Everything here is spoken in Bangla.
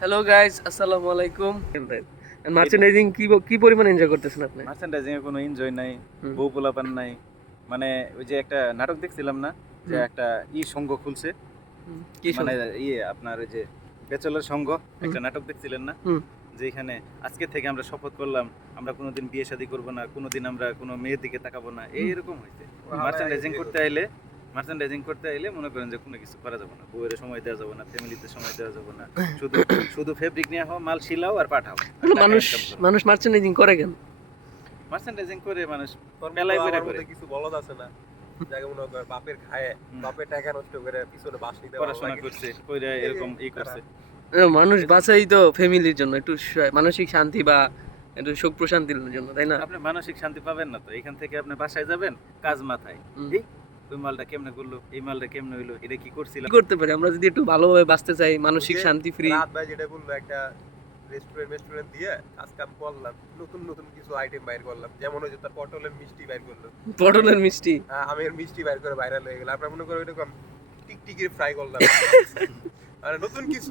হ্যালো গাইস, আসসালামু আলাইকুম। মার্চেন্ডাইজিং কি পরিমাণ এনজয় করতেছেন আপনি? মার্চেন্ডাইজিং এর কোনো এনজয় নাই, হুম, বউ পোলাপান নাই। মানে ওই যে একটা নাটক দেখছিলাম না? যে হুম, একটা সংঘ খুলছে। হুম। কি মানে শুনবো? আপনার ওই যে ব্যাচেলর সংঘ হুম, একটা নাটক দেখছিলেন না? হুম। যে এখানে আজকে থেকে আমরা শপথ করলাম আমরা কোনোদিন বিয়ে শাদী করব না, কোনোদিন আমরা কোনো মেয়ের দিকে তাকাবো না। হুম। এইরকম হইছে। মার্চেন্ডাইজিং করতে আইলে মনে করেন যে কোনো কিছু করা যাবে না। বউয়ের সময় দেওয়া যাবে না, ফ্যামিলিতে সময় দেওয়া যাবে না। শুধু শুধু ফেব্রিক নিয়ে হও, মাল সিলাও আর পাঠাও। আর আসলে টাকা মানুষ ইনকাম করো। মানুষ মার্চেন্ডাইজিং করে কেন? মার্চেন্ডাইজিং করে মানুষ তোর মতো মেলায় আমার করে। মতো কিছু বলদ আছে না যাকে মনে কর বাপের খায় হুম। বাপের টাকা নষ্ট করে পিছনে বাস নিতে ভালো পড়াশোনা লাগে করছে, কইরা এরকম তারা করছে। মানুষ এজন্য বাঁচাই তো ফ্যামিলির জন্য, একটু মানসিক শান্তি বা একটু সুখ প্রশান্তির জন্য, তাই না? আপনি মানসিক শান্তি পাবেন না তো। এখান থেকে আপনি বাসায় যাবেন, কাজ মাথায়। হুম। এই ওই মালটা কেমনে করলো? এই মালটা কেমনে হইলো? এটা কি কি করছিলাম? করতে পারি আমরা যদি একটু ভালোভাবে বাঁচতে চাই, ওই মানসিক যে শান্তি ফ্রি? রাত ভাই যেটা বললো একটা রেস্টুরেন্ট দিয়ে কাজ কাম করলাম নতুন নতুন কিছু আইটেম বাইর করলাম যেমন ওই যে তার পটলের মিষ্টি বাইর করলো পটলের মিষ্টি। আমের মিষ্টি বাইর করে ভাইরাল হয়ে গেল আপনার মনে করো এরকম টিকটিকির ফ্রাই করলাম আর নতুন কিছু